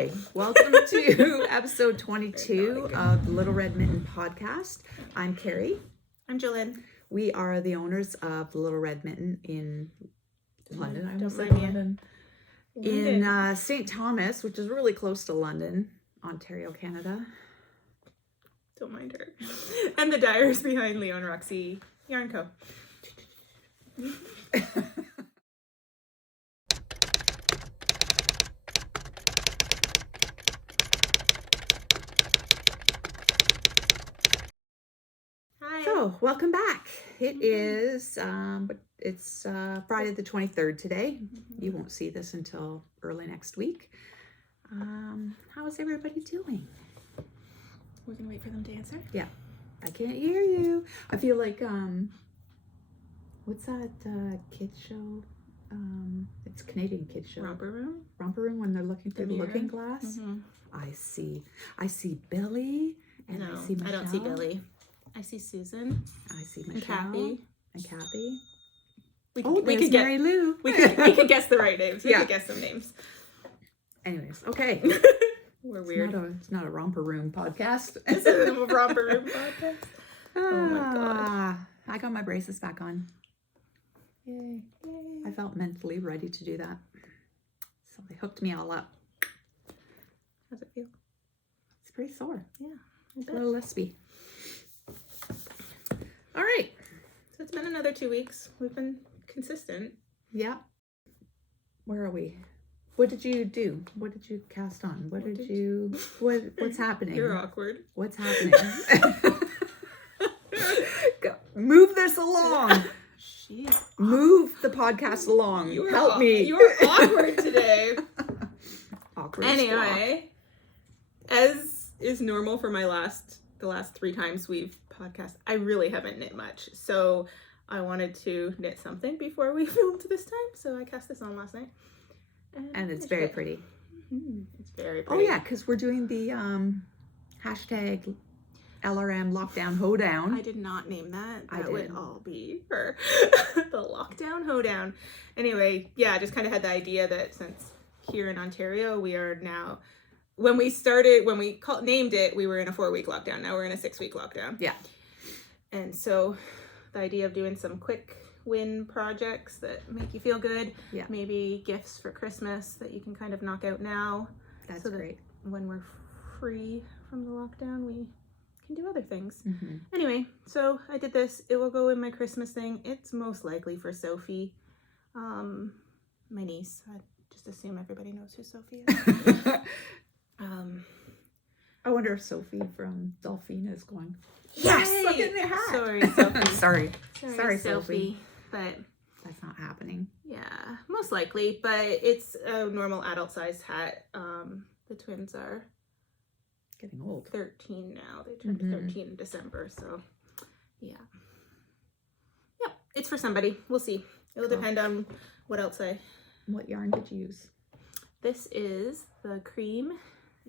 Hi, welcome to episode 22 of the Little Red Mitten podcast. I'm Kerri. I'm Jolyn. We are the owners of the Little Red Mitten in London. I almost said London. In St. Thomas, which is really close to London, Ontario, Canada. Don't mind her. And the dyers behind Leo and Roxy Yarn Co. So, welcome back. It is, it's Friday the 23rd today. You won't see this until early next week. How is everybody doing? We're going to wait for them to answer? Yeah. I can't hear you. I feel like, what's that kids show? It's a Canadian kids show. Romper Room? Romper Room, when they're looking through the looking glass. Mm-hmm. I see Billy, and No, I see Michelle. I don't see Billy. I see Susan. I see And Michelle. Kathy. And Kathy. We There's could Mary Lou. we could guess the right names. We Yeah. could guess some names. Anyways, okay. We're weird. It's not a Romper Room podcast. This is a Romper Room podcast. Oh my God. I got my braces back on. Yay. I felt mentally ready to do that. So they hooked me all up. How's it feel? It's pretty sore. Yeah. It's a little lispy. All right. So it's been another 2 weeks. We've been consistent. Yeah. Where are we? What did you do? What did you cast on? What's happening? You're awkward. What's happening? Go, move this along. She's Move the podcast along. Help me. You are awkward today. Awkward. Anyway, as is normal for the last 3 times we've podcast, I really haven't knit much. So I wanted to knit something before we filmed this time. So I cast this on last night. And it's very pretty. Mm-hmm. It's very Oh pretty. yeah, because we're doing the hashtag LRMLockdownHoedown. I did not name that. I That did. would all be for the lockdown hoedown. Anyway, yeah, I just kind of had the idea that since here in Ontario, we are now, when we named it, we were in a 4-week lockdown. Now we're in a 6-week lockdown. Yeah. And so the idea of doing some quick win projects that make you feel good. Yeah. Maybe gifts for Christmas that you can kind of knock out now. That's so that great. when we're free from the lockdown, we can do other things. Mm-hmm. Anyway, so I did this. It will go in my Christmas thing. It's most likely for Sophie, my niece. I just assume everybody knows who Sophie is. I wonder if Sophie from Delphina is going. Yes! Yay! Look at the hat. Sorry, Sophie. Sorry, Sophie. Sophie. But That's not happening. yeah, most likely. But it's a normal adult sized hat. The twins are Getting old. 13 now. They turned 13 in December. So yeah. Yeah, it's for somebody. We'll see. It will depend on what else What yarn did you use? This is the cream.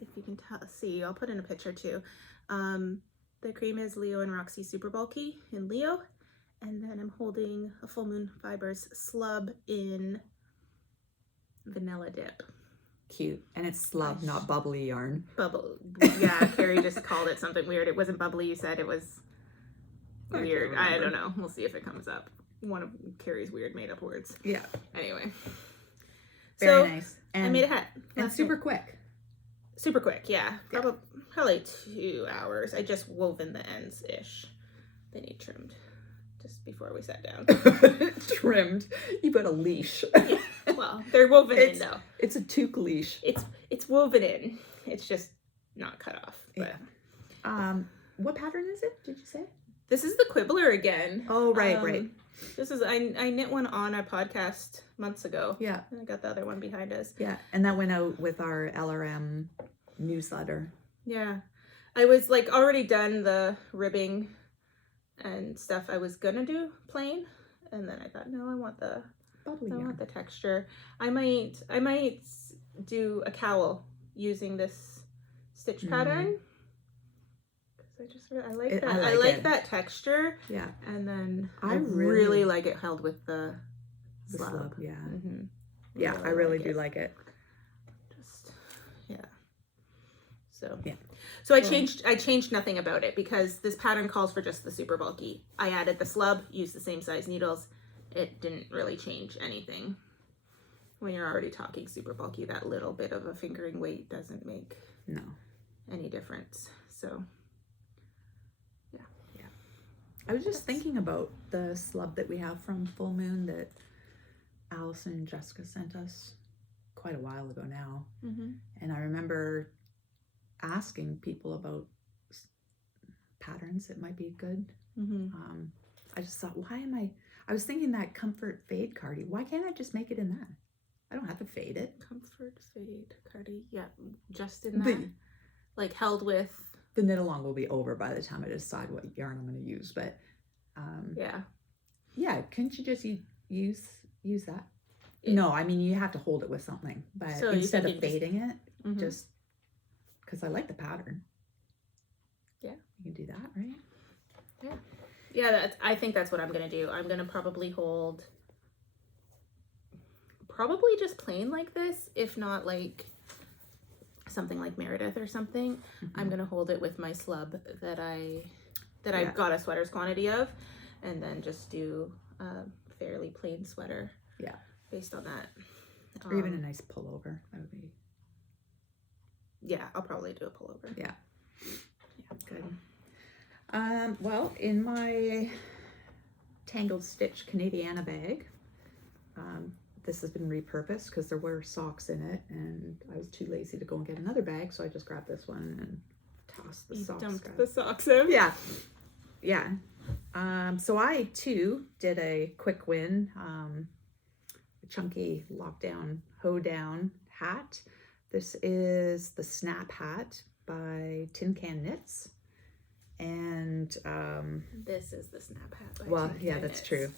If you can see, I'll put in a picture too. The cream is Leo and Roxy Super Bulky in Leo. And then I'm holding a Full Moon Fibers slub in Vanilla Dip. Cute. And it's slub, not bubbly yarn. Bubble. Yeah, Kerri just called it something weird. It wasn't bubbly, you said. It was weird. I don't know. We'll see if it comes up. One of Kerri's weird made up words. Yeah. Anyway. Very nice. And I made a hat. And super quick. Super quick, yeah. Probably 2 hours. I just wove in the ends-ish. They need trimmed just before we sat down. Trimmed. You put a leash. Yeah. Well, they're woven in though. It's a toque leash. It's woven in. It's just not cut off. But. Yeah. What pattern is it? Did you say? This is the Quibbler again. Oh, right. This is I knit one on a podcast months ago. Yeah. And I got the other one behind us. Yeah. And that went out with our LRM newsletter. Yeah. I was already done the ribbing and stuff. I was gonna do plain, and then I thought, no, I want the texture. I might do a cowl using this stitch pattern. I like that. I like that texture. Yeah. And then I really like it held with the slub. Yeah. Mm-hmm. Yeah, I really do like it. Just, yeah. So yeah. So I changed nothing about it because this pattern calls for just the super bulky. I added the slub, used the same size needles. It didn't really change anything. When you're already talking super bulky, that little bit of a fingering weight doesn't make any difference. So yeah. I was just thinking about the slub that we have from Full Moon that Allison and Jessica sent us quite a while ago now. And I remember asking people about patterns that might be good. I just thought, I was thinking that Comfort Fade Cardi. Why can't I just make it in that? I don't have to fade it. Comfort Fade Cardi. Yeah, just in that. Like held with. The knit along will be over by the time I decide what yarn I'm going to use. But yeah, couldn't you just use that? No, I mean, you have to hold it with something. But so instead of fading it, just because I like the pattern. Yeah, you can do that, right? Yeah, I think that's what I'm going to do. I'm going to probably hold, just plain like this, if not like something like Meredith or something. I'm going to hold it with my slub that I got a sweater's quantity of, and then just do a fairly plain sweater. Yeah. Based on that. Or even a nice pullover. That would be. Yeah, I'll probably do a pullover. Yeah. Good. Well, in my Tangled Stitch Canadiana bag, this has been repurposed because there were socks in it, and I was too lazy to go and get another bag, so I just grabbed this one and tossed the socks. Dumped the socks in. Yeah. So I too did a quick win, a chunky LRMLockdownHoedown hat. This is the Snap Hat by Tin Can Knits. And this is the Snap Hat. Well, yeah, that's true.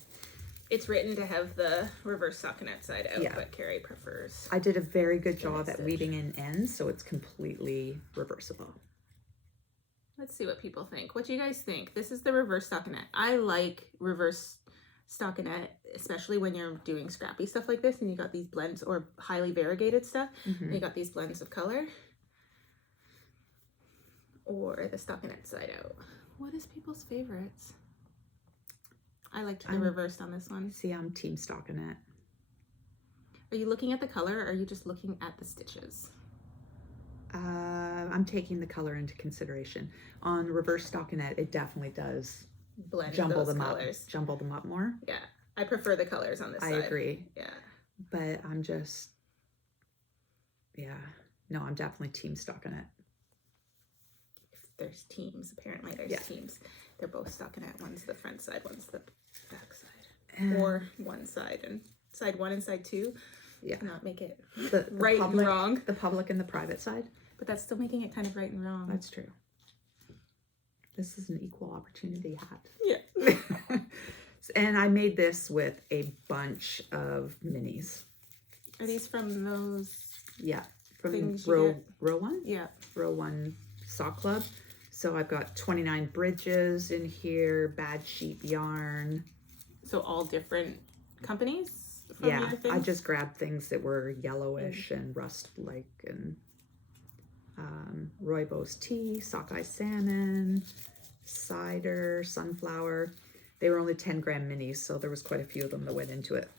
It's written to have the reverse stockinette side out, but Kerri prefers. I did a very good job at weaving in ends, so it's completely reversible. Let's see what people think. What do you guys think? This is the reverse stockinette. I like reverse stockinette, especially when you're doing scrappy stuff like this and you got these blends or highly variegated stuff. And you got these blends of color. Or the stockinette side out. What is people's favorites? I liked the reversed on this one. See, I'm team stockinette. Are you looking at the color or are you just looking at the stitches? I'm taking the color into consideration. On reverse stockinette, it definitely does blend jumble those them colors. Jumble them up more. Yeah, I prefer the colors on this side. I agree. Yeah. But I'm just, no, I'm definitely team stockinette. There's teams. Apparently there's teams. They're both stockinette. One's the front side, one's the back side. Or one side and side one and side two. Yeah. Not make it the right public, and wrong. The public and the private side. But that's still making it kind of right and wrong. That's true. This is an equal opportunity hat. Yeah. And I made this with a bunch of minis. Are these from those? Yeah. From row one? Yeah. Row one sock club. So I've got 29 bridges in here, Bad Sheep yarn. So all different companies? Yeah, I just grabbed things that were yellowish and rust-like, and Rooibos tea, sockeye salmon, cider, sunflower. They were only 10 gram minis, so there was quite a few of them that went into it.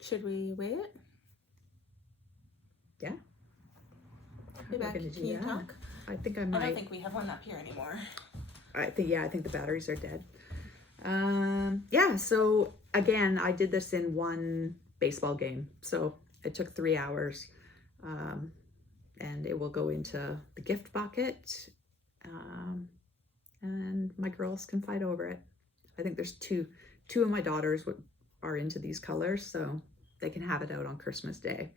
Should we weigh it? Yeah. Be back. Can you talk? I think I might. I don't think we have one up here anymore. I think the batteries are dead. Yeah, so again, I did this in one baseball game. So it took 3 hours. And it will go into the gift bucket. And my girls can fight over it. I think there's two of my daughters are into these colors, so they can have it out on Christmas Day.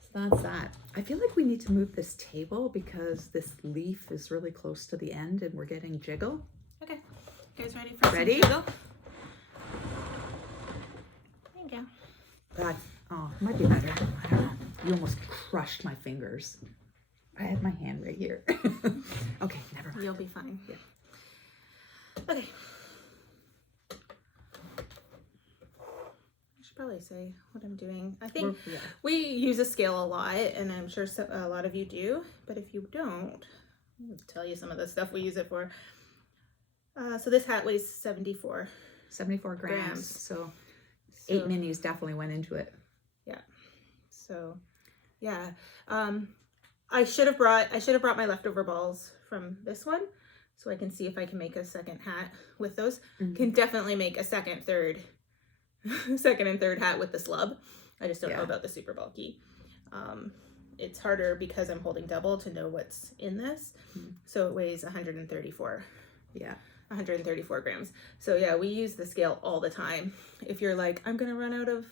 So that's that. I feel like we need to move this table because this leaf is really close to the end and we're getting jiggle. Okay. You guys ready for some jiggle? There you go. That, might be better. I don't know. You almost crushed my fingers. I had my hand right here. Okay, never mind. You'll be fine. Yeah. Okay. I should probably say what I'm doing. I think we use a scale a lot, and I'm sure a lot of you do. But if you don't, I'll tell you some of the stuff we use it for. So this hat weighs 74 grams. So 8 minis definitely went into it. Yeah. So yeah. I should have brought my leftover balls from this one, so I can see if I can make a second hat with those. Can definitely make a second and third hat with the slub. I just don't know about the super bulky. It's harder because I'm holding double to know what's in this. So it weighs 134. Yeah. 134 grams. So yeah, we use the scale all the time. If you're like, I'm gonna run out of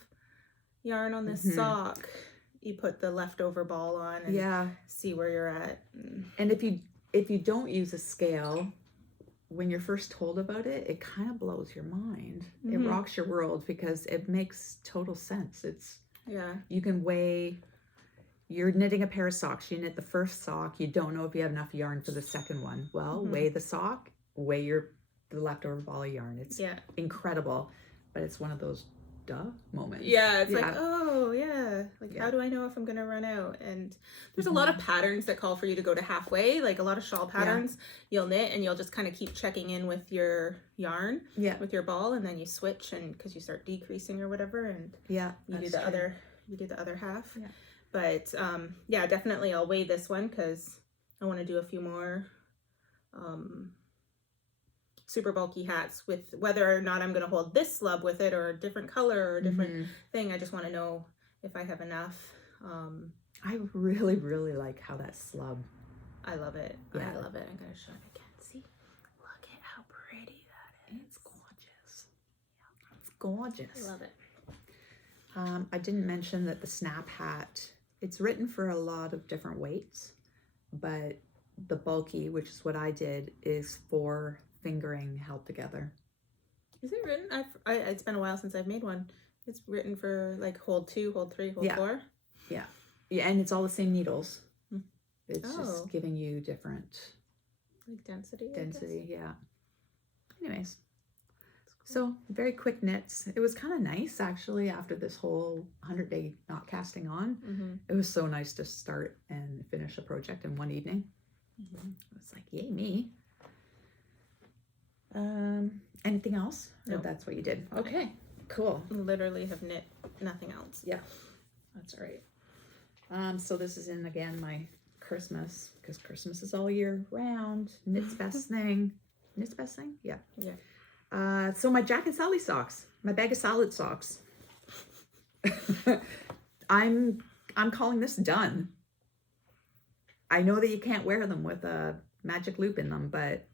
yarn on this sock, you put the leftover ball on and see where you're at. And if you don't use a scale, when you're first told about it, it kind of blows your mind. It rocks your world because it makes total sense. You can weigh, you're knitting a pair of socks, you knit the first sock, you don't know if you have enough yarn for the second one. Well, weigh the sock, weigh the leftover ball of yarn. It's incredible, but it's one of those moments. Yeah, it's like, oh yeah, like how do I know if I'm gonna run out? And there's a lot of patterns that call for you to go to halfway, like a lot of shawl patterns. You'll knit and you'll just kind of keep checking in with your yarn, with your ball, and then you switch, and because you start decreasing or whatever, and you do the other half. But definitely I'll weigh this one because I want to do a few more super bulky hats with whether or not I'm going to hold this slub with it or a different color or a different thing. I just want to know if I have enough. I really, really like how that slub. I love it. Yeah. I love it. I'm going to show it again. See? Look at how pretty that is. It's gorgeous. Yeah, it's gorgeous. I love it. I didn't mention that the snap hat, it's written for a lot of different weights, but the bulky, which is what I did, is for fingering held together. Is it written? It's been a while since I've made one. It's written for like hold 2, hold 3, hold 4. Yeah, and it's all the same needles. It's just giving you different like density. Yeah. Anyways, so very quick knits. It was kind of nice actually after this whole 100-day not casting on. It was so nice to start and finish a project in one evening. It was like, yay me. Anything else? No. That's what you did. Okay, cool. Literally have knit nothing else. Yeah, that's all right. So this is in again my Christmas, because Christmas is all year round. Knit's best thing. Knit's best thing? Yeah. So my Jack and Sally socks, my bag of salad socks. I'm calling this done. I know that you can't wear them with a magic loop in them, but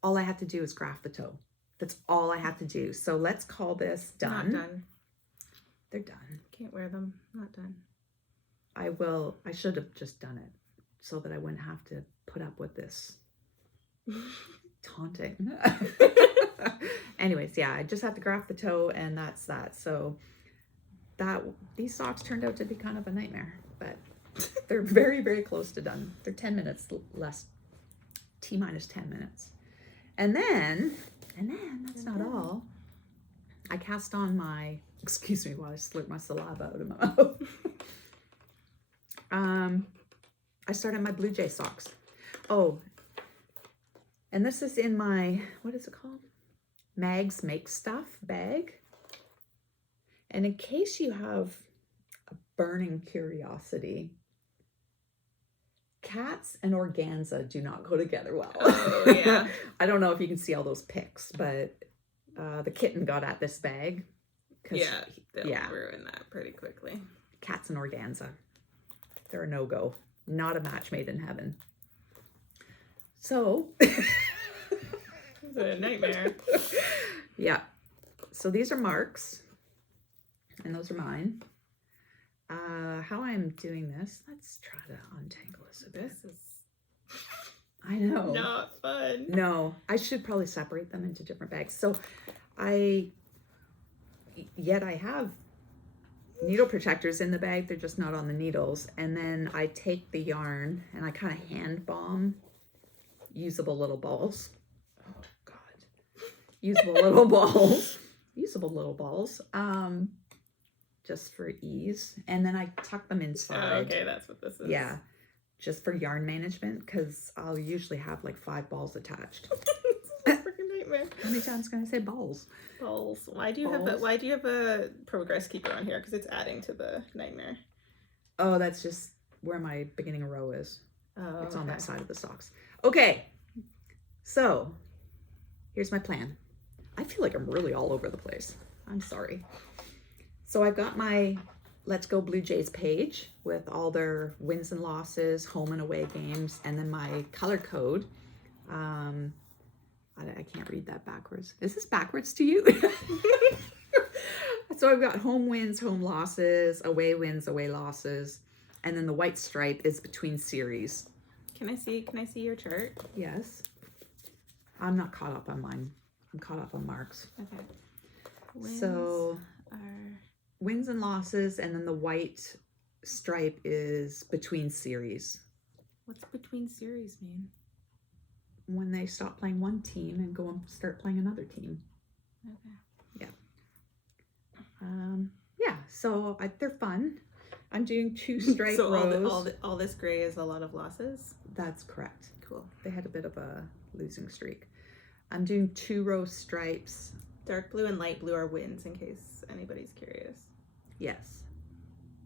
all I have to do is graft the toe. That's all I have to do. So let's call this done. Not done. They're done. Can't wear them. Not done. I should have just done it so that I wouldn't have to put up with this taunting. Anyways, I just have to graft the toe and that's that. So these socks turned out to be kind of a nightmare, but they're very, very close to done. They're 10 minutes less, T-minus 10 minutes. And then that's not all. I cast on my, excuse me while I slurp my saliva out of my mouth. I started my Blue Jay socks. Oh, and this is in my, what is it called? Mags Make Stuff bag. And in case you have a burning curiosity, cats and organza do not go together well. Oh, yeah. I don't know if you can see all those pics, but the kitten got at this bag. They'll ruin that pretty quickly. Cats and organza. They're a no-go. Not a match made in heaven. So. It's a nightmare. Yeah. So these are Mark's. And those are mine. How I'm doing this, let's try to untangle this a bit. This is I know. not fun. No, I should probably separate them into different bags. So I have needle protectors in the bag. They're just not on the needles. And then I take the yarn and I kind of hand bomb usable little balls. Oh God. Usable little balls. just for ease. And then I tuck them inside. Oh, okay, that's what this is. Yeah, just for yarn management, because I'll usually have like 5 balls attached. It's a freaking nightmare. How many times can I say balls? Balls. Why do you have a progress keeper on here? Because it's adding to the nightmare. Oh, that's just where my beginning row is. Oh, it's on that side of the socks. Okay, so here's my plan. I feel like I'm really all over the place. I'm sorry. So I've got my Let's Go Blue Jays page with all their wins and losses, home and away games, and then my color code. I can't read that backwards. Is this backwards to you? So I've got home wins, home losses, away wins, away losses, and then the white stripe is between series. Can I see your chart? Yes. I'm not caught up on mine. I'm caught up on Mark's. Okay. Wins and losses, and then the white stripe is between series. What's between series mean? When they stop playing one team and go and start playing another team. Okay. Yeah. So they're fun. I'm doing 2 stripe rows. So all this gray is a lot of losses? That's correct. Cool. They had a bit of a losing streak. I'm doing 2 row stripes. Dark blue and light blue are wins, in case anybody's curious. Yes.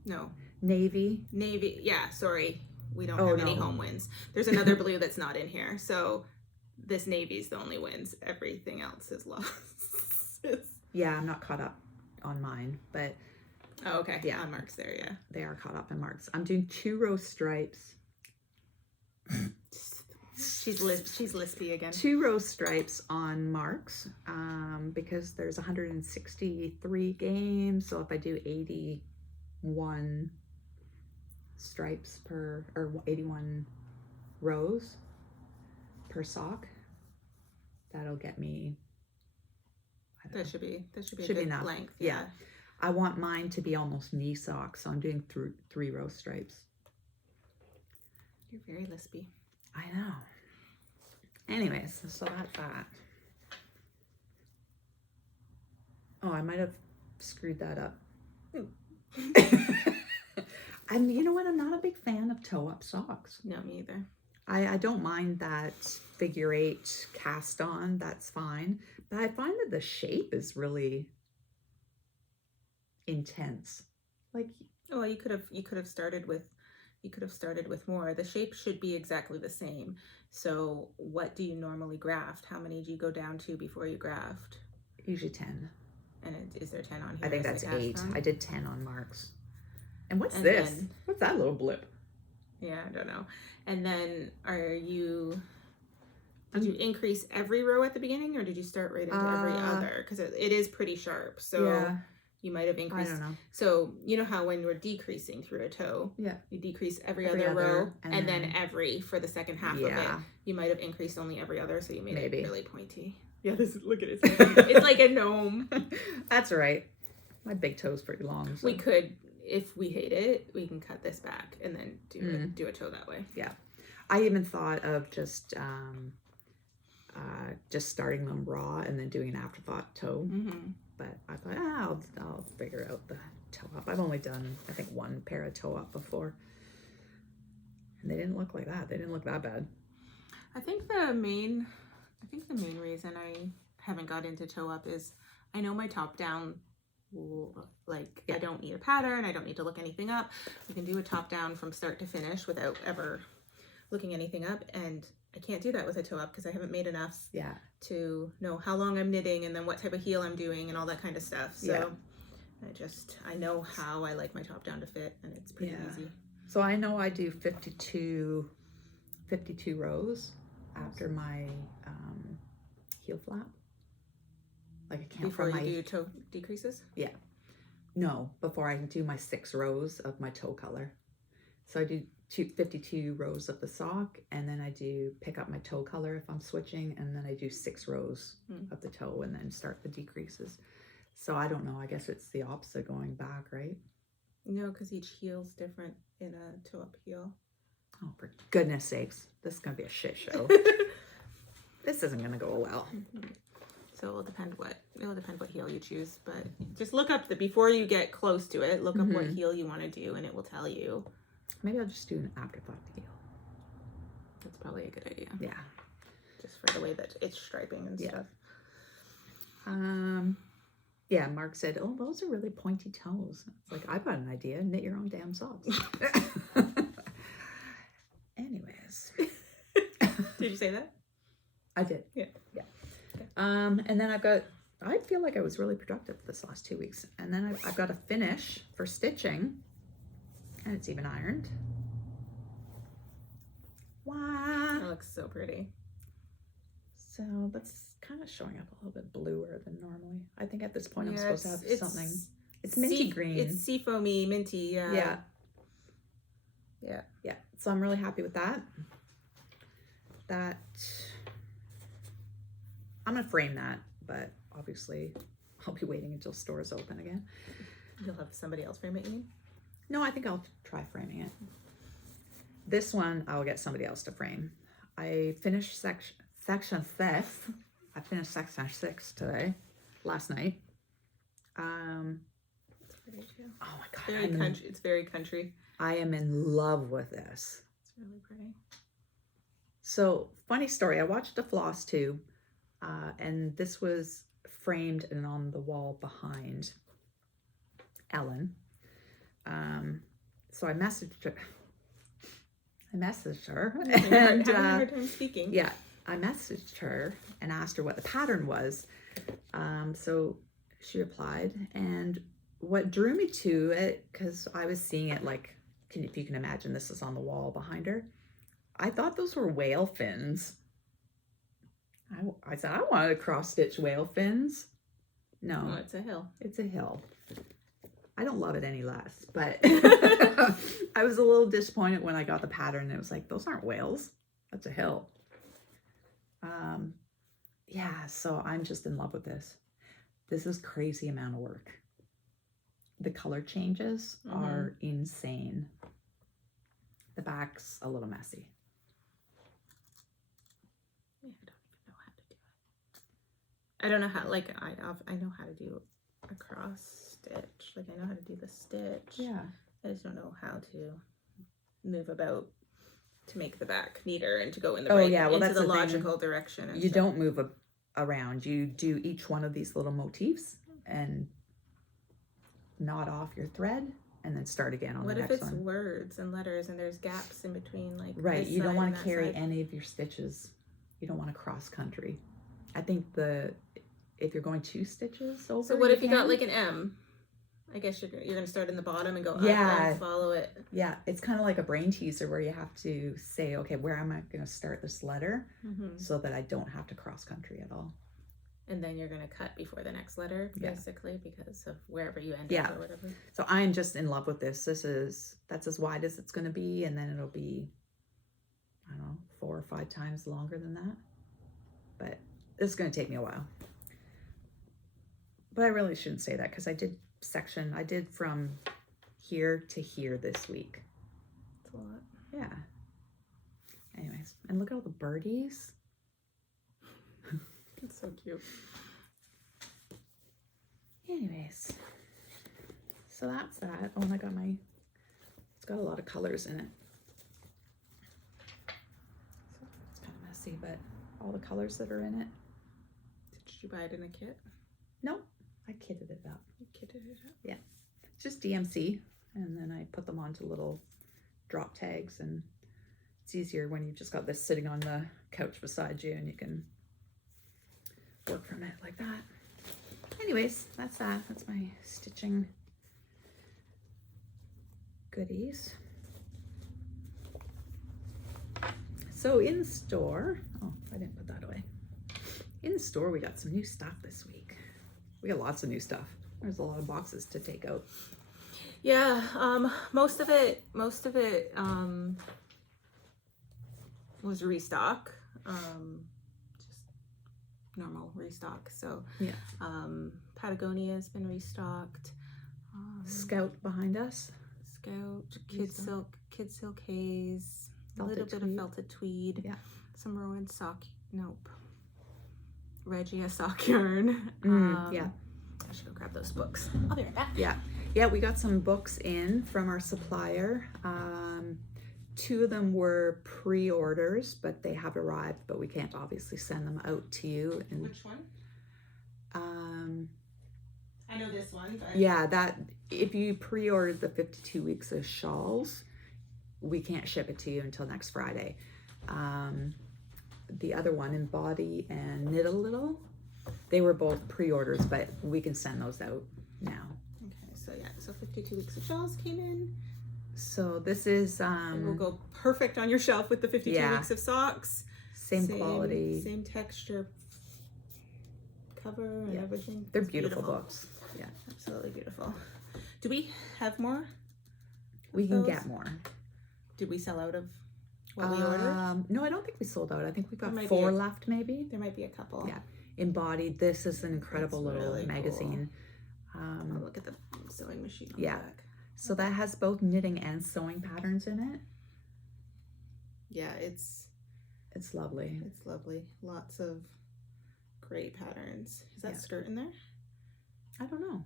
No. Navy. Yeah, sorry. We don't have any home wins. There's another blue that's not in here. So this navy's the only wins. Everything else is losses. Yeah, I'm not caught up on mine, but... Oh, okay. Yeah. On Mark's there, yeah. They are caught up in Mark's. I'm doing 2 row stripes. She's lispy again. 2 row stripes on Mark's because there's 163 games. So if I do 81 stripes or 81 rows per sock, that'll get me. That should be a good enough. Length. Yeah. I want mine to be almost knee socks, so I'm doing 3 row stripes. You're very lispy. I know. Anyways, so that's that. Oh, I might have screwed that up. And you know what? I'm not a big fan of toe-up socks. No, me either. I don't mind that figure 8 cast on. That's fine. But I find that the shape is really intense. Like, oh, you could have started with more. The shape should be exactly the same. So what do you normally graft? How many do you go down to before you graft? Usually 10. And is there 10 on here? I think that's 8. I did 10 on Mark's. And what's and this? Then, what's that little blip? Yeah, I don't know. And then did you increase every row at the beginning, or did you start right into every other? Because it is pretty sharp. So yeah. You might have increased. I don't know. So you know how when you're decreasing through a toe, yeah, you decrease every other row, and then every for the second half of it. You might have increased only every other, so you made it really pointy. Yeah, look at it. It's like a gnome. That's right. My big toe's pretty long. So. We could, if we hate it, we can cut this back and then do a toe that way. Yeah, I even thought of just starting them raw and then doing an afterthought toe. Mm-hmm. But I thought, I'll figure out the toe up. I've only done, I think, 1 pair of toe up before, and they didn't look like that. They didn't look that bad. I think the main reason I haven't got into toe up is I know my top down. I don't need a pattern. I don't need to look anything up. I can do a top down from start to finish without ever looking anything up, and I can't do that with a toe up because I haven't made enough to know how long I'm knitting and then what type of heel I'm doing and all that kind of stuff. So I know how I like my top down to fit, and it's pretty easy. So I know I do 52 rows after my heel flap. Like I count before from you do toe decreases? Yeah. No, before I do my 6 rows of my toe color. So I do 52 rows of the sock, and then I do pick up my toe color if I'm switching, and then I do 6 rows of the toe and then start the decreases. So I don't know. I guess it's the opposite going back, right? No, because each heel's different in a toe up heel. Oh, for goodness sakes. This is going to be a shit show. This isn't going to go well. So it'll depend what heel you choose, but just look up before you get close to it, look up what heel you want to do, and it will tell you. Maybe I'll just do an afterthought heel. That's probably a good idea. Yeah. Just for the way that it's striping and stuff. Yeah, Mark said, "Oh, those are really pointy toes." It's like, I've got an idea. Knit your own damn socks. Anyways. Did you say that? I did. Yeah. Yeah. Okay. And then I feel like I was really productive this last 2 weeks. And then I've got a finish for stitching. And it's even ironed. Wow. That looks so pretty. So that's kind of showing up a little bit bluer than normally. I think at this point I'm supposed to have something. It's minty green. It's seafoamy, minty, Yeah. So I'm really happy with that. I'm gonna frame that, but obviously I'll be waiting until stores open again. You'll have somebody else frame it, you mean? No, I think I'll try framing it. This one I'll get somebody else to frame. I finished section 6. I finished section 6 today, last night. It's pretty too. Oh my god, Very country. It's very country. I am in love with this. It's really pretty. So, funny story. I watched a Floss tube, and this was framed and on the wall behind Ellen. So I messaged her. And having a hard time speaking. Yeah, I messaged her and asked her what the pattern was. So she replied, and what drew me to it, because I was seeing it like, if you can imagine, this is on the wall behind her. I thought those were whale fins. I said, I wanted to cross stitch whale fins. No, Oh, it's a hill. it's a hill. I don't love it any less, but I was a little disappointed when I got the pattern. It was like, those aren't whales. That's a hill. Yeah, so I'm just in love with this. This is crazy amount of work. The color changes are insane. The back's a little messy. Yeah, I don't even know how to do it. I don't know how, like, I know how to do a cross stitch. Like, I know how to do the stitch. Yeah. I just don't know how to move about to make the back neater and to go in the right, yeah, well, into that's the the thing. logical direction. And You stuff. don't move around. You do each one of these little motifs and knot off your thread and then start again on What the if next it's one. words and letters and there's gaps in between, like Right, this you don't side want and to that carry side? any of your stitches. You don't want to cross country. I think if you're going 2 stitches over. So what if you got can. like an M? I guess you're gonna start in the bottom and go up Yeah. and follow it. Yeah, it's kind of like a brain teaser where you have to say, okay, where am I going to start this letter so that I don't have to cross country at all. And then you're gonna cut before the next letter, Yeah. basically, because of wherever you end Yeah. up or whatever. So I'm just in love with this. That's as wide as it's going to be, and then it'll be, I don't know, 4 or 5 times longer than that. But this is going to take me a while. But I really shouldn't say that because I did from here to here this week. It's a lot. Yeah. Anyways, and look at all the birdies. It's so cute. Anyways, so that's that. Oh, and I got it's got a lot of colors in it. So it's kind of messy, but all the colors that are in it. Did you buy it in a kit? No, I kitted it up. You kitted it up? Yeah, it's just DMC, and then I put them onto little drop tags, and it's easier when you've just got this sitting on the couch beside you, and you can work from it like that. Anyways, that's that. That's my stitching goodies. So in the store, oh, I didn't put that away. In the store, we got some new stuff this week. We got lots of new stuff. There's a lot of boxes to take out. Yeah, most of it was restock. Just normal restock. So Yeah. Patagonia's been restocked. Scout behind us. Scout, Kid Silk Haze, a Felted little bit tweed. of felted tweed. Yeah. Some Rowan sock. Nope. Regia sock yarn. Yeah. I should go grab those books. I'll be right back. Yeah, we got some books in from our supplier. 2 of them were pre-orders, but they have arrived, but we can't obviously send them out to you. And, which one? I know this one, but... Yeah, that if you pre-ordered the 52 weeks of shawls, we can't ship it to you until next Friday. The other one, Embody and Knit a Little, they were both pre-orders, but we can send those out now. Okay, so yeah, so 52 weeks of shawls came in. So this is it will go perfect on your shelf with the 52 weeks of socks. Same quality, same texture, cover and everything. They're beautiful books. Yeah, absolutely beautiful. Do we have more? We can get more. Did we sell out of what we ordered? No, I don't think we sold out. I think we've got 4 left, maybe. There might be a couple. Yeah, Embodied. This is an incredible little magazine. Cool. Look at the sewing machine on the back. So that has both knitting and sewing patterns in it. Yeah, it's lovely. It's lovely. Lots of great patterns. Is that skirt in there? I don't know.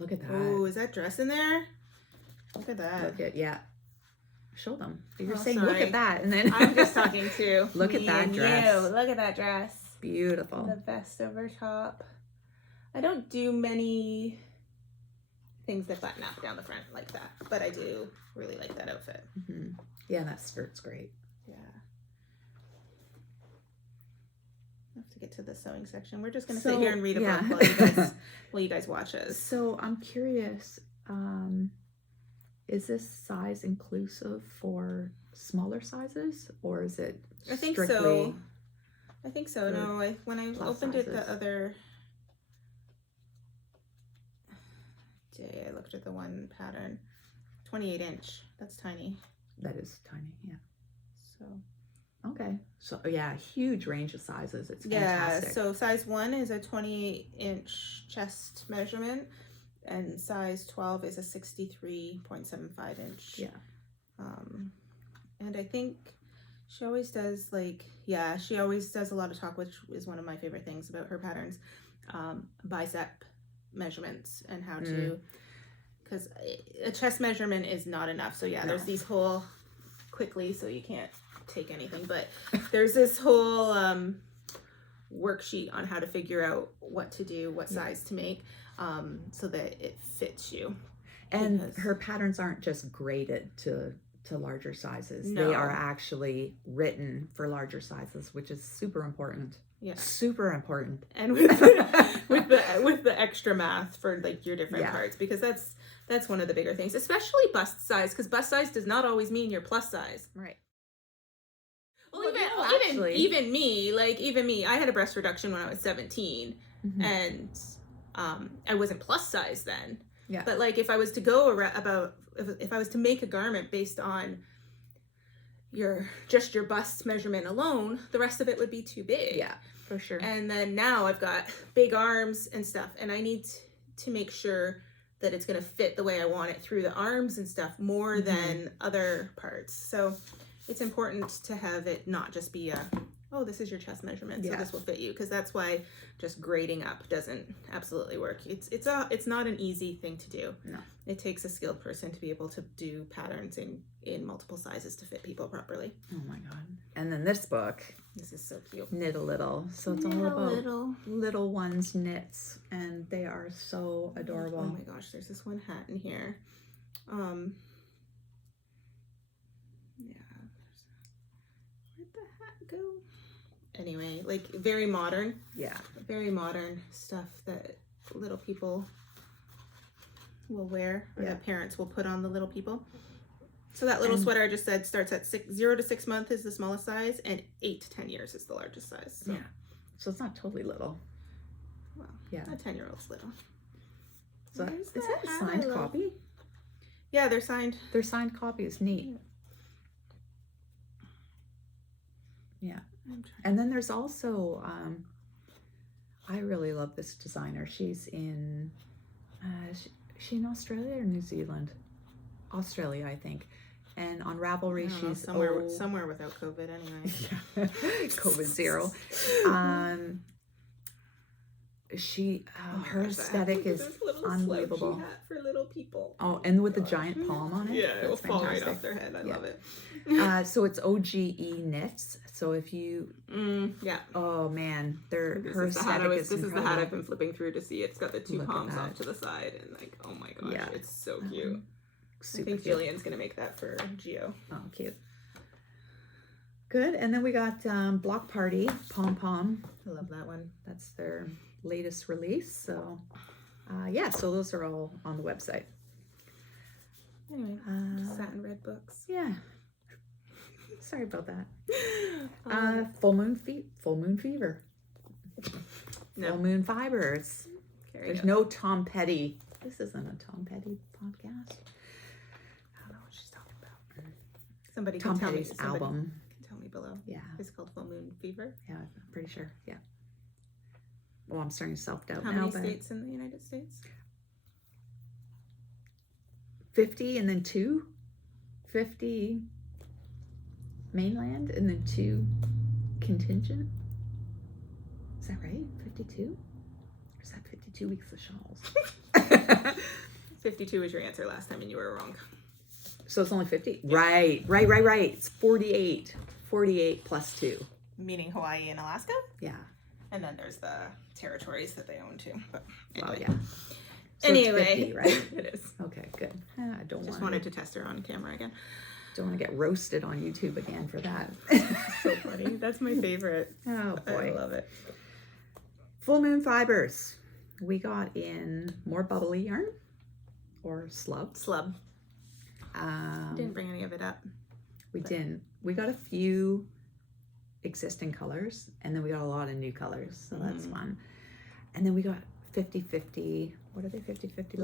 Look at that. Oh, is that dress in there? Look at that. Look at, show them. You're saying, look at that. And then I'm just talking to look at that dress. Look at that dress. Beautiful. The vest over top. I don't do many things that button up down the front like that, but I do really like that outfit. Mm-hmm. Yeah, that skirt's great. Yeah. I have to get to the sewing section. We're just going to sit here and read a book while you guys watch us. So I'm curious, is this size inclusive for smaller sizes, or is it I think so. No, when I opened it the other day, I looked at the one pattern, 28 inch. That's tiny. That is tiny, yeah. So okay, so yeah, huge range of sizes. It's fantastic. Yeah, so size 1 is a 28 inch chest measurement, and size 12 is a 63.75 inch. Yeah. And I think she always does she always does a lot of talk, which is one of my favorite things about her patterns, bicep measurements and how to, because a chest measurement is not enough. So there's these whole quickly, so you can't take anything, but there's this whole worksheet on how to figure out what to do, what size to make, so that it fits you. And her patterns aren't just graded to larger sizes. No. They are actually written for larger sizes, which is super important. Yeah, super important. And with the extra math for like your different parts, because that's one of the bigger things, especially bust size, because bust size does not always mean your plus size. Right. Well, even me, I had a breast reduction when I was 17, and I wasn't plus size then. Yeah. But like if I was to go if I was to make a garment based on your bust measurement alone, the rest of it would be too big. Yeah, for sure. And then now I've got big arms and stuff, and I need to make sure that it's going to fit the way I want it through the arms and stuff more than other parts. So it's important to have it not just be this is your chest measurement, so this will fit you, because that's why just grading up doesn't absolutely work. It's not an easy thing to do. No. It takes a skilled person to be able to do patterns in multiple sizes to fit people properly. Oh my god. And then this book. This is so cute. Knit a Little. So it's all about little ones' knits, and they are so adorable. Oh my gosh, there's this one hat in here. Where'd the hat go? Anyway, like very modern. Yeah. Very modern stuff that little people will wear, or that parents will put on the little people. So that little sweater I just said starts at 0 to 6 months is the smallest size, and 8 to 10 years is the largest size. So. Yeah. So it's not totally little. Well, a 10-year-old's little. So is that a signed copy? Yeah, they're signed. Their signed copy is neat. Yeah. And then there's also, I really love this designer. She's in, she in Australia or New Zealand? Australia, I think. And on Ravelry, she's somewhere without COVID anyway. COVID 0. Her aesthetic is unbelievable. Hat for little people. Oh, and with the giant palm on it. Yeah, it will fall right off their head. I love it. So it's OGE knits. So if you, yeah. Oh man, her aesthetic is This is the hat I've been flipping through to see. It's got the two palms off to the side, and like, oh my gosh, it's so cute. I think Jillian's gonna make that for Geo. Oh, cute. Good, and then we got Block Party Pom Pom. I love that one. That's their latest release. So, yeah, so those are all on the website. Anyway, satin red books. Yeah. Sorry about that. Full Moon Fever. No. Full Moon Fibers. There's no Tom Petty. This isn't a Tom Petty podcast. I don't know what she's talking about. Somebody Tom can tell Petty's me, somebody album. can tell me below. Yeah. It's called Full Moon Fever. Yeah, I'm pretty sure. Yeah. Well, I'm starting to self-doubt now. How many states in the United States? 50 and then 2. 50 mainland and then 2 contingent. Is that right? 52? Or is that 52 weeks of shawls? 52 was your answer last time and you were wrong. So it's only 50? Yeah. Right. It's 48. 48 plus 2. Meaning Hawaii and Alaska? Yeah. And then there's the territories that they own too. But anyway. Oh, yeah. So anyway, 50, right? It is. Okay, good. I just wanted to test her on camera again. Don't want to get roasted on YouTube again for that. So funny. That's my favorite. Oh boy. I love it. Full Moon Fibers. We got in more bubbly yarn or slub. Didn't bring any of it up. We didn't. We got a few existing colors and then we got a lot of new colors. So that's fun. And then we got 50-50. What are they? 50-50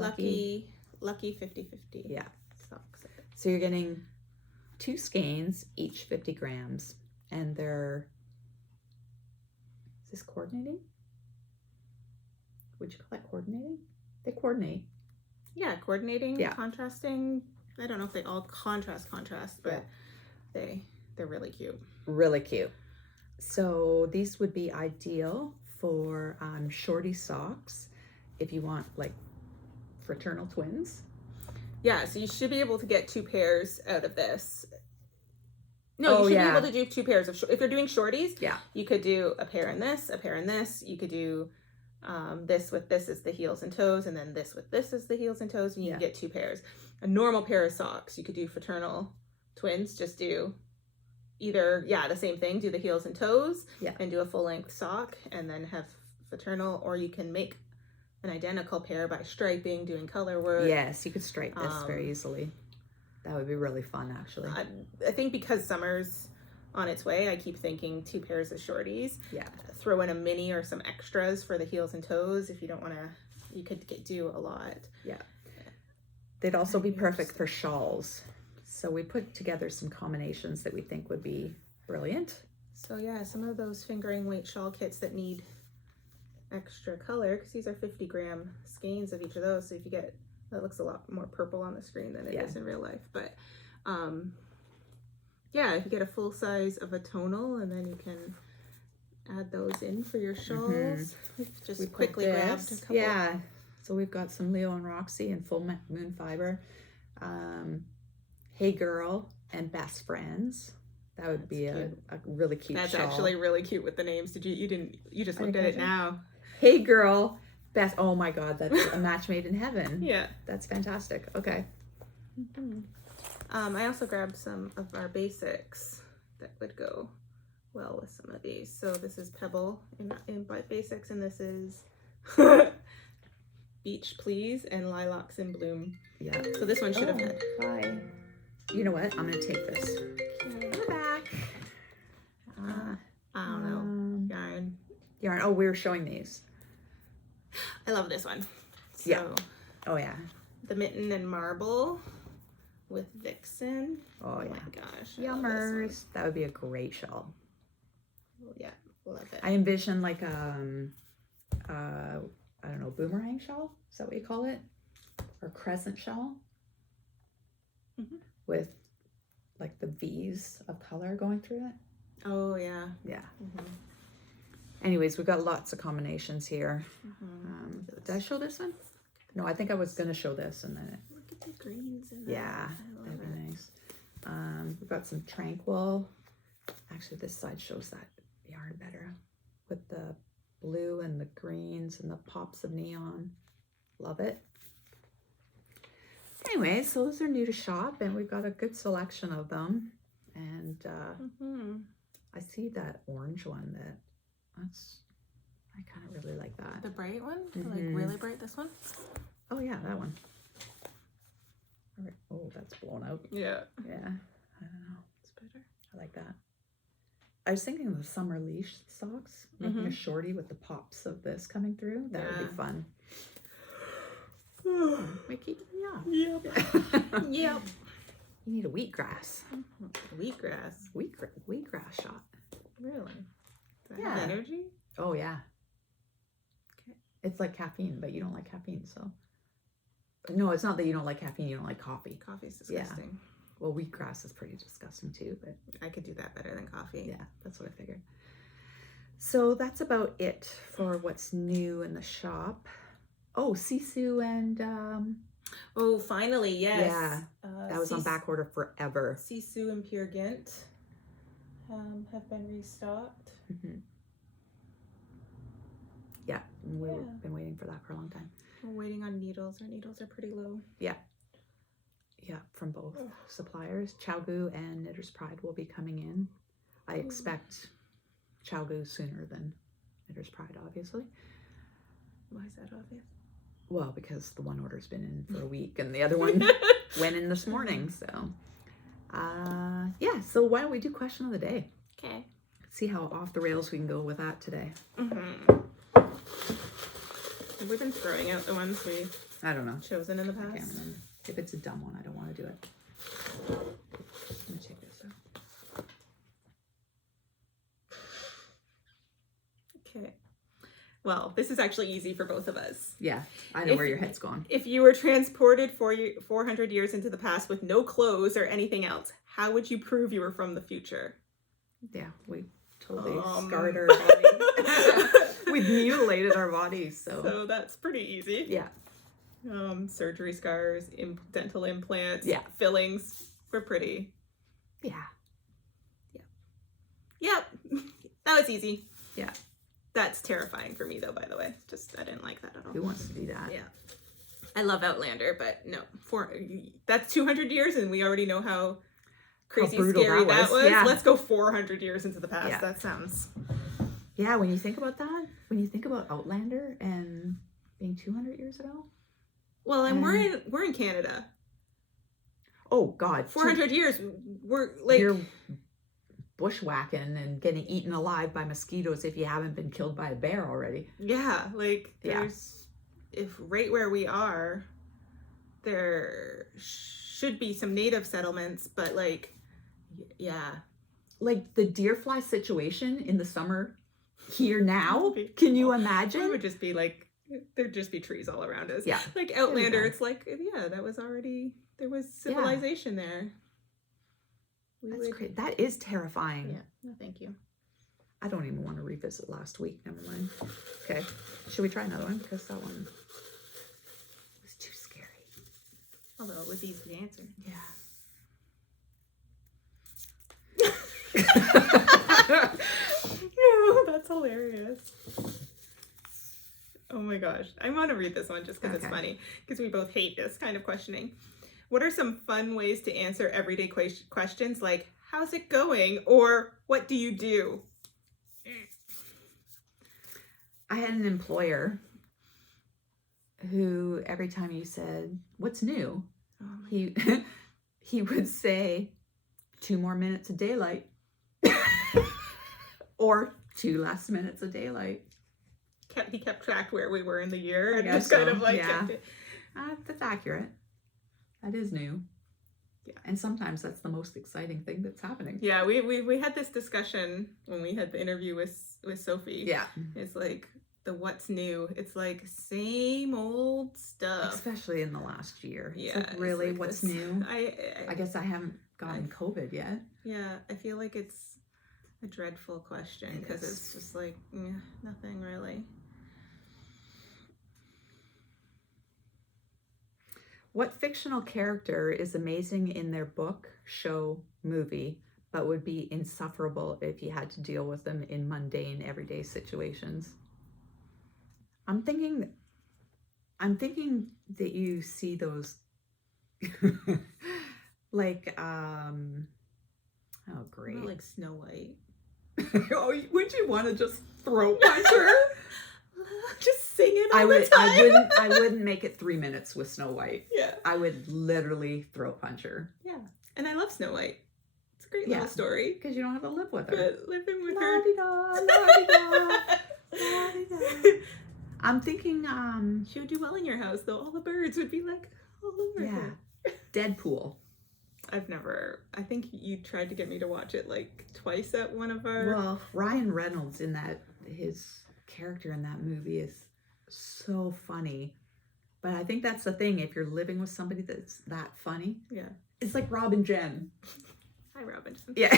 lucky 50-50. Yeah. Socks. So you're getting 2 skeins, each 50 grams. And they're, is this coordinating? Would you call that coordinating? They coordinate. Yeah, coordinating, yeah. Contrasting. I don't know if they all contrast, but they're really cute. Really cute. So these would be ideal for shorty socks if you want like fraternal twins. Yeah, so you should be able to get 2 pairs out of this. No, you should be able to do 2 pairs of if you're doing shorties. Yeah, you could do a pair in this, a pair in this. You could do this with this as the heels and toes, and then this with this as the heels and toes, and you can get 2 pairs. A normal pair of socks, you could do fraternal twins. Just do either the same thing. Do the heels and toes, and do a full length sock, and then have fraternal. Or you can make an identical pair by striping, doing color work. Yes, you could stripe this very easily. That would be really fun, actually. I think because summer's on its way, I keep thinking 2 pairs of shorties. Yeah. Throw in a mini or some extras for the heels and toes if you don't want to. You could do a lot. Yeah. They'd also be perfect for shawls. So we put together some combinations that we think would be brilliant. So yeah, some of those fingering weight shawl kits that need extra color, because these are 50 gram skeins of each of those. So if you get, that looks a lot more purple on the screen than it is in real life. But yeah, if you get a full size of a tonal, and then you can add those in for your shawls. We quickly grabbed a couple. Yeah. So we've got some Leo and Roxy and Full Moon Fiber. Hey Girl and Best Friends. That would be a really cute That's shawl. actually really cute with the names. You just looked at it now. Hey Girl, Best, oh my God, that's a match made in heaven. Yeah. That's fantastic. Okay. I also grabbed some of our basics that would go well with some of these. So this is Pebble in basics, and this is Beach Please and Lilacs in Bloom. Yeah. So this one should have had. Hi. You know what? I'm gonna take this. We're back. I don't know. Yarn. Oh, we were showing these. I love this one. So, yeah. Oh yeah. The Mitten and Marble with Vixen. Oh yeah. My gosh. Yummers. That would be a great shawl. Yeah, love it. I envision like I don't know, boomerang shawl. Is that what you call it? Or crescent shawl? With like the V's of color going through it. Oh, yeah. Yeah. Mm-hmm. Anyways, we've got lots of combinations here. Mm-hmm. Did I show this one? No, I think I was going to show this and then Look at the greens in that. yeah, that'd be nice. We've got some Tranquil. Actually, this side shows that yarn better with the blue and the greens and the pops of neon. Love it. Anyways, those are new to shop and we've got a good selection of them. And I see that orange one I kind of really like that. The bright one? Like really bright, this one? Oh yeah, that one. All right. Oh, that's blown out. Yeah. Yeah. I don't know. It's better. I like that. I was thinking of the summer leash socks, making a shorty with the pops of this coming through. That would be fun. We're keeping you up. Yep. Yep. You need a wheatgrass. Wheatgrass. Wheatgrass shot. Really? Does that Yeah. have energy? Oh yeah. Okay. It's like caffeine, but you don't like caffeine, so. No, it's not that you don't like caffeine. You don't like coffee. Coffee's disgusting. Well, wheatgrass is pretty disgusting too, but I could do that better than coffee. yeah, that's what I figured. So that's about it for what's new in the shop. Oh, Sisu and Oh, finally, yes. yeah, that was on back order forever. Sisu and Pure Gint have been restocked. Yeah, we've been waiting for that for a long time. We're waiting on needles. Our needles are pretty low. Yeah, from both suppliers. Chowgu and Knitter's Pride will be coming in. I expect Chowgu sooner than Knitter's Pride, obviously. Why is that obvious? Well, because the one order's been in for a week and the other one went in this morning. So, yeah. So why don't we do question of the day? Okay. See how off the rails we can go with that today. We've been throwing out the ones we I don't know. chosen in the I can't past. remember. If it's a dumb one, I don't want to do it. Let me check this out. Okay. Well, this is actually easy for both of us. Yeah, I know where your head's going. If you were transported 400 years into the past with no clothes or anything else, how would you prove you were from the future? Yeah, we totally scarred our body. We've mutilated our bodies, So that's pretty easy. yeah. Surgery scars, dental implants, Yeah. fillings. We're pretty. Yeah. Yep. That was easy. Yeah. That's terrifying for me, though, by the way. Just, I didn't like that at all. Who wants to do that? Yeah. I love Outlander, but no. That's 200 years, and we already know how crazy brutal scary that was. Yeah. Let's go 400 years into the past. Yeah. That sounds... Yeah, when you think about that, when you think about Outlander and being 200 years ago. Well, and we're in Canada. Oh, God. 400 years, we're like... You're bushwhacking and getting eaten alive by mosquitoes if you haven't been killed by a bear already. Yeah, like there's... If right where we are, there should be some native settlements, but like, yeah. Like the deer fly situation in the summer here now, can you imagine? It would just be like, there'd just be trees all around us. Yeah. Like Outlander, it's like, yeah, that was already, there was civilization there. That's crazy. That is terrifying. Yeah, no thank you. I don't even want to revisit last week. Never mind. Okay. Should we try another one? Because that one was too scary. Although it was easy to answer. Yeah. No, that's hilarious. Oh my gosh. I want to read this one just because it's funny. Because we both hate this kind of questioning. What are some fun ways to answer everyday questions like, how's it going? Or what do you do? I had an employer who every time you said, what's new? He would say 2 more minutes of daylight or 2 less minutes of daylight. He kept track where we were in the year and guess just kind so, of like yeah. kept it. That's accurate. That is new. Yeah. And sometimes that's the most exciting thing that's happening. Yeah, we had this discussion when we had the interview with Sophie. Yeah. It's like, the what's new. It's like same old stuff. Especially in the last year. Yeah. It's like, really, like what's this, new? I guess I haven't gotten COVID yet. Yeah, I feel like it's a dreadful question because it's just like, nothing really. What fictional character is amazing in their book, show, movie, but would be insufferable if you had to deal with them in mundane, everyday situations? I'm thinking that you see those like oh great. Not like Snow White. Oh, would you want to just throat punch her? Just sing it all the time. I wouldn't make it 3 minutes with Snow White. Yeah. I would literally throat punch her. Yeah. And I love Snow White. It's a great little story. Because you don't have to live with her. But living with her. I'm thinking she would do well in your house though. All the birds would be like all over her. Deadpool. I think you tried to get me to watch it like twice at one of our... Well, Ryan Reynolds his character in that movie is so funny. But I think that's the thing. If you're living with somebody that's that funny, it's like Rob and Jen. Hi, Rob and Jen. Yeah,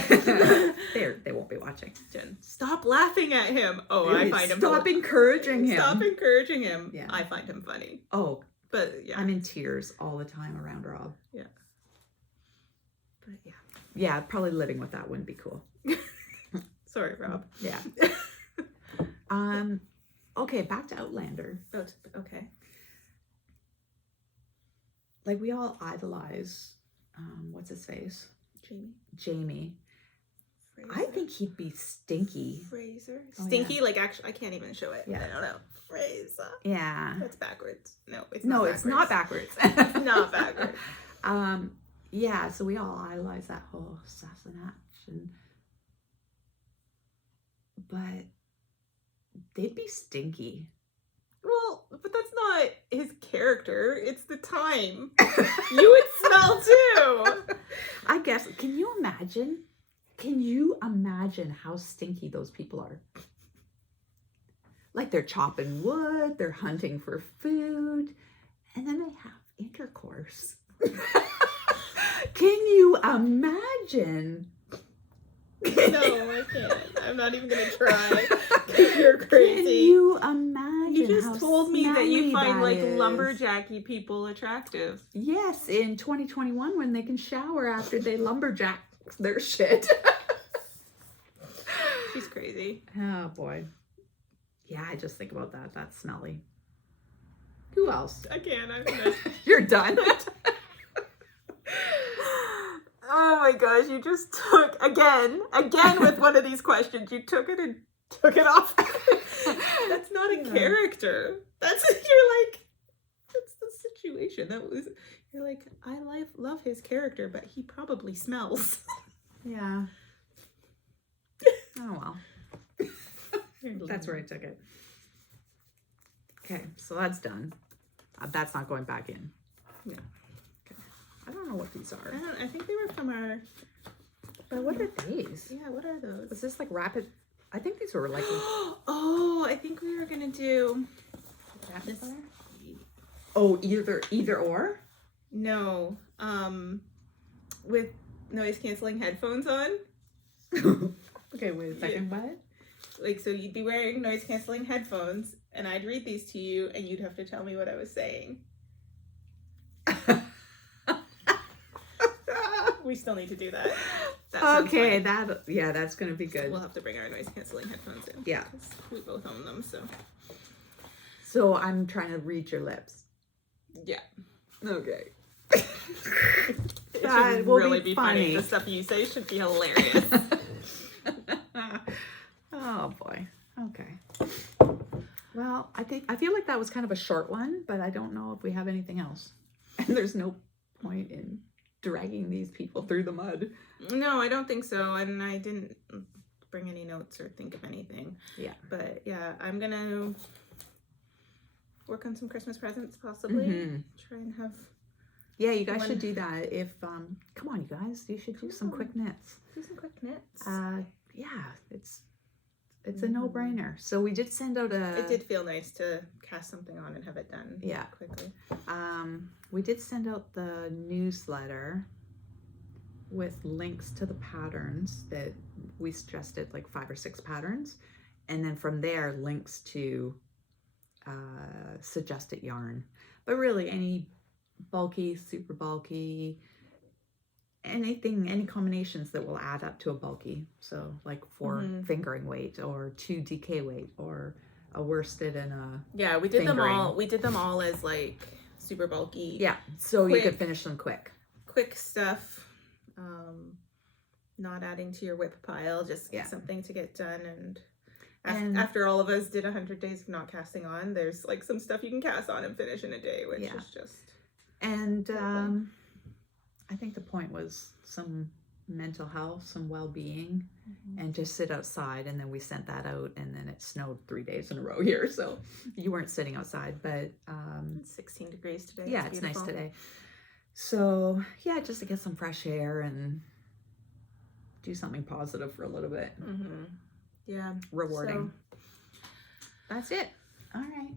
they won't be watching. Jen, stop laughing at him. Oh, Really? I find him. Stop encouraging him. Stop encouraging him. Yeah, I find him funny. Oh, but yeah, I'm in tears all the time around Rob. Yeah. But yeah, probably living with that wouldn't be cool. Sorry, Rob. Yeah. Okay, back to Outlander. Oh, okay. Like, we all idolize, what's his face? Jamie. Fraser. I think he'd be stinky. Fraser. Oh, Stinky? yeah. Like, actually, I can't even show it. Yeah. I don't know. Fraser. Yeah. That's backwards. No, it's not backwards. It's not backwards. Yeah, so we all idolize that whole assassination. But they'd be stinky. Well, but that's not his character. It's the time. You would smell too. I guess. Can you imagine? Can you imagine how stinky those people are? Like, they're chopping wood, they're hunting for food, and then they have intercourse. Can you imagine? No, I can't. I'm not even gonna try. You're crazy. Can you imagine? You just told me that you find like is? lumberjacky people attractive. Yes, in 2021 when they can shower after they lumberjack their shit. She's crazy. Oh boy. Yeah, I just think about that. That's smelly. Who else? I can't. I'm gonna... You're done. Oh my gosh, you just took again with one of these questions. You took it and took it off. That's not a character. That's the situation. You're like, I love his character, but he probably smells. Yeah. Oh well. That's where I took it. Okay, so that's done. That's not going back in. No. I don't know what these are. I think they were from our... But what are these? Yeah, what are those? Was this like rapid... I think these were like... Oh, I think we were going to do... Rapid fire? Oh, either or? No. With noise-canceling headphones on. Okay, wait a second. Yeah. What? Like, so you'd be wearing noise-canceling headphones, and I'd read these to you, and you'd have to tell me what I was saying. We still need to do that. Okay, that's gonna be good. We'll have to bring our noise canceling headphones in. Yeah, we both own them. So I'm trying to read your lips. Yeah. Okay. It should really be funny. The stuff you say should be hilarious. Oh boy. Okay. Well, I feel like that was kind of a short one, but I don't know if we have anything else. And there's no point in dragging these people through the mud. No, I don't think so. And I didn't bring any notes or think of anything. Yeah. But yeah, I'm gonna work on some Christmas presents possibly. Mm-hmm. Try and have... Yeah, you guys should do that. If come on, you guys, you should do some quick knits. Do some quick knits. Yeah, it's It's a no-brainer. So we did send out a... It did feel nice to cast something on and have it done quickly. We did send out the newsletter with links to the patterns that we suggested, like 5 or 6 patterns. And then from there, links to suggested yarn. But really, any bulky, super bulky, anything, any combinations that will add up to a bulky. So like 4 fingering weight or 2 DK weight or a worsted and a we did them all. We did them all as like super bulky. Yeah, so you could finish them quick. Quick stuff. Not adding to your whip pile, just something to get done. And after all of us did 100 days of not casting on, there's like some stuff you can cast on and finish in a day, which is just... And I think the point was some mental health, some well-being, and just sit outside. And then we sent that out, and then it snowed 3 days in a row here, so you weren't sitting outside. But it's 16 degrees today. Yeah, it's nice today. So yeah, just to get some fresh air and do something positive for a little bit. Yeah, rewarding. So, that's it. All right.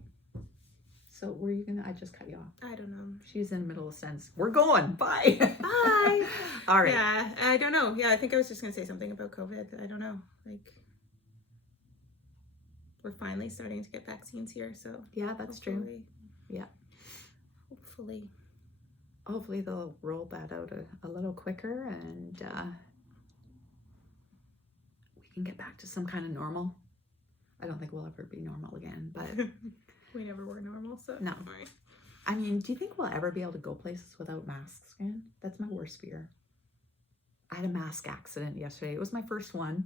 So were you gonna? I just cut you off. I don't know. She's in the middle of a sentence. We're going. Bye. Bye. All right. Yeah, I don't know. Yeah, I think I was just gonna say something about COVID. I don't know. Like, we're finally starting to get vaccines here, so yeah, that's true. Yeah. Hopefully they'll roll that out a little quicker, and we can get back to some kind of normal. I don't think we'll ever be normal again, but we never were normal, so no. Right. I mean, do you think we'll ever be able to go places without masks again? That's my worst fear. I had a mask accident yesterday. It was my first one.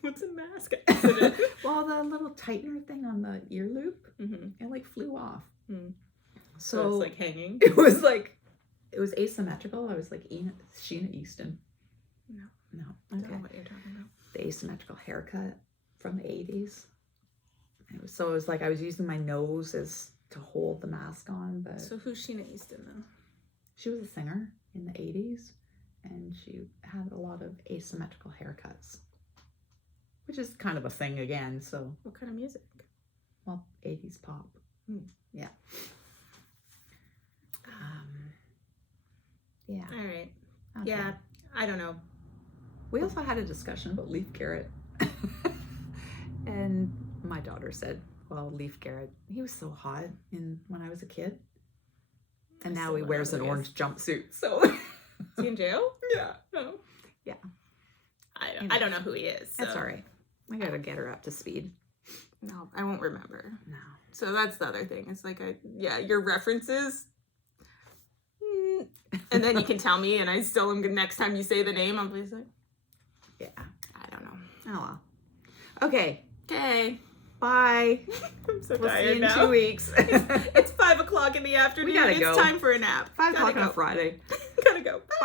What's a mask accident? Well, the little tightener thing on the ear loop, it like flew off. So it's like hanging? It was asymmetrical. I was like Sheena Easton. No. Okay. I don't know what you're talking about. The asymmetrical haircut from the 80s. It was like I was using my nose to hold the mask on. But so who's Sheena Easton though? She was a singer in the 80s, and she had a lot of asymmetrical haircuts, which is kind of a thing again. So what kind of music? Well, 80s pop. Yeah. Yeah. All right. Okay. Yeah. I don't know. We also had a discussion about leaf carrot. And my daughter said, well, leaf carrot, he was so hot when I was a kid. And now he wears an orange jumpsuit. So is he in jail? Yeah. Oh. Yeah. I don't know who he is. So. That's all right. I gotta get her up to speed. No, I won't remember. No. So that's the other thing. It's like, your references. And then you can tell me, and I still am, next time you say the name, I'll be like, yeah. I don't know. Oh, well. Okay. Bye. I'm so tired see you in now. 2 weeks. It's 5 o'clock in the afternoon. We gotta go. It's time for a nap. 5 o'clock on a Friday. Gotta go. Bye.